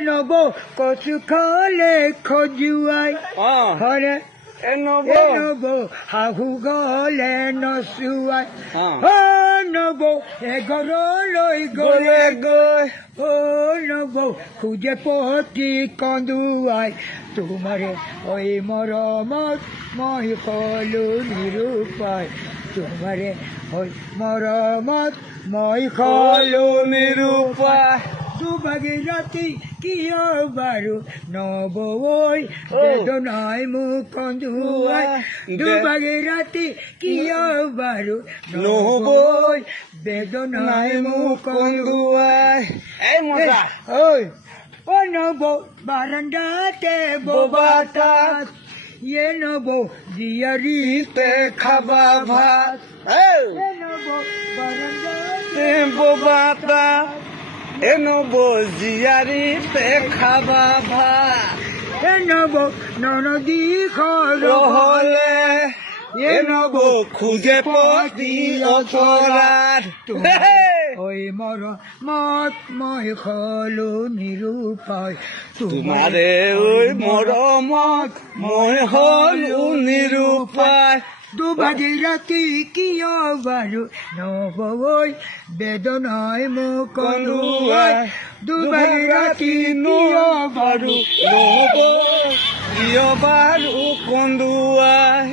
নব কচু খালে খজুয়াই হরে নব হাহু গলে নচুয়াই নব এঘৰলৈ গলে গৈ নব খুজে পতি কন্দুৱাই তোমাৰে ঐ মৰমত মই কলো নিৰূপাই তোমাৰে ঐ মৰমত মই কলো নিৰূপাই দুভাগী ৰাতি কিয় বাৰু নবৈ বেদনাই মোক কন্দুৱাই দুভাগী ৰাতি কিয় বাৰু নবৈ বেদনাই মোক কন্দুৱাই ঐ নব বাৰান্দাতে ববাতাত ইয়ে নব জীয়াৰীতে খাবা ভাত নব বাৰান্দাতে ববাতাত নব জীয়াৰীতে খাবা ভাত নব ননদী ঘৰলে নব খোজে পতি অচৰাত ঐ মৰমত মই কলো নিৰূপাই তোমাৰে ঐ মৰমত মই কলো নিৰূপাই দুভাগী ৰাতি কিয় বাৰু নবৈ বেদনাই মোক কন্দুৱাই দুভাগী ৰাতি কিয় বাৰু নবৈ কিয় বাৰু কন্দুৱাই